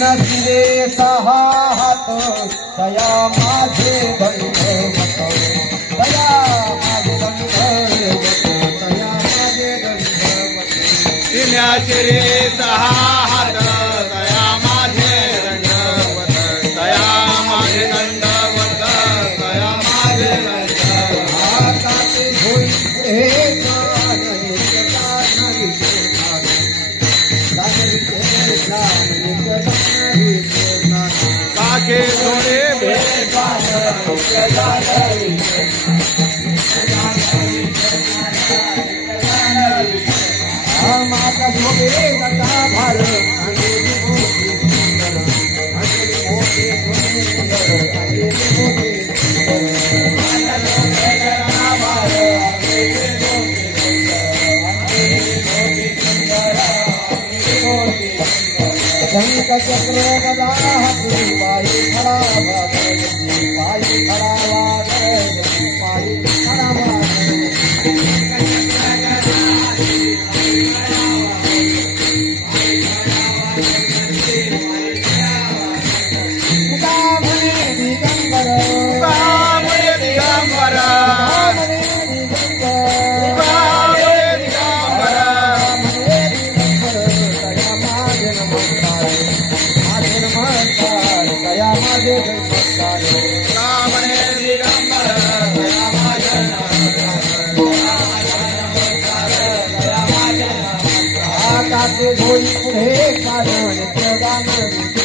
शिरे सहा हात तया माझे दंडवत तया माझे दंडवत तया माझे दंडवत तिन्या शिरे सहा हात तया माझे दंडवत तया माझे दंडवत तया माझे दंडवत हाताचे धोई काके थोडे माता झोपे गटा भार शंख चक्र गदा पायी खड़ा पायी खड़ा पायी खड़ा धोई पुढे कारण